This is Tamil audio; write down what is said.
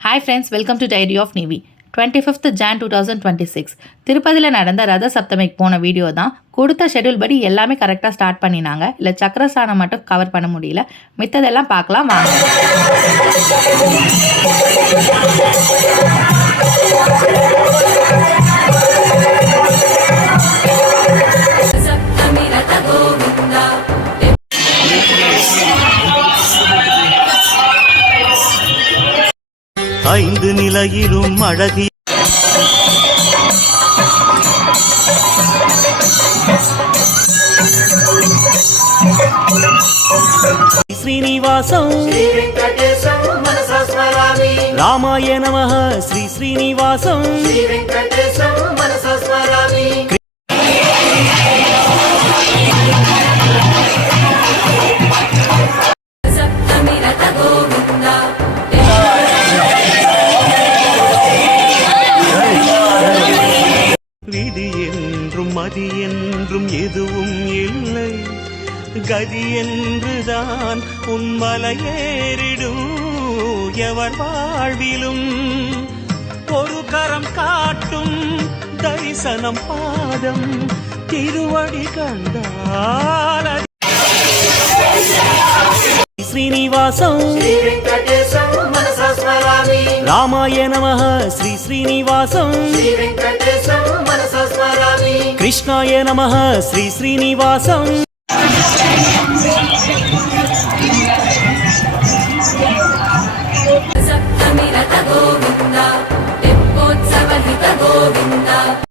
Hi friends, welcome to diary of navy. 25th Jan 2026 திருப்பதியில் நடந்த ரத சப்தமிக்கு போன வீடியோ தான். கொடுத்த ஷெடியூல் படி எல்லாமே கரெக்டாக ஸ்டார்ட் பண்ணினாங்க. இல்லை சக்கரஸ்தானம் மட்டும் கவர் பண்ண முடியல. மித்ததெல்லாம் பார்க்கலாம் வாங்க. ஐந்து நிலையிலும் அழகி ஸ்ரீனிவாசம் ராமாய நமः ஸ்ரீ ஸ்ரீனிவாசம் விதி என்றும் மதி என்றும் எதுவும் இல்லை, கதி என்றுதான் உன்மலையேறிடும் எவர் வாழ்விலும் ஒரு கரம் காட்டும் தரிசனம் பாதம் திருவடி கண்டால் ஸ்ரீனிவாசம் ராமாய நமः ஸ்ரீ ஸ்ரீனிவாசம் கிருஷ்ணாய நமः ஸ்ரீ ஸ்ரீனிவாசம் சப்தமி ரத கோவிந்த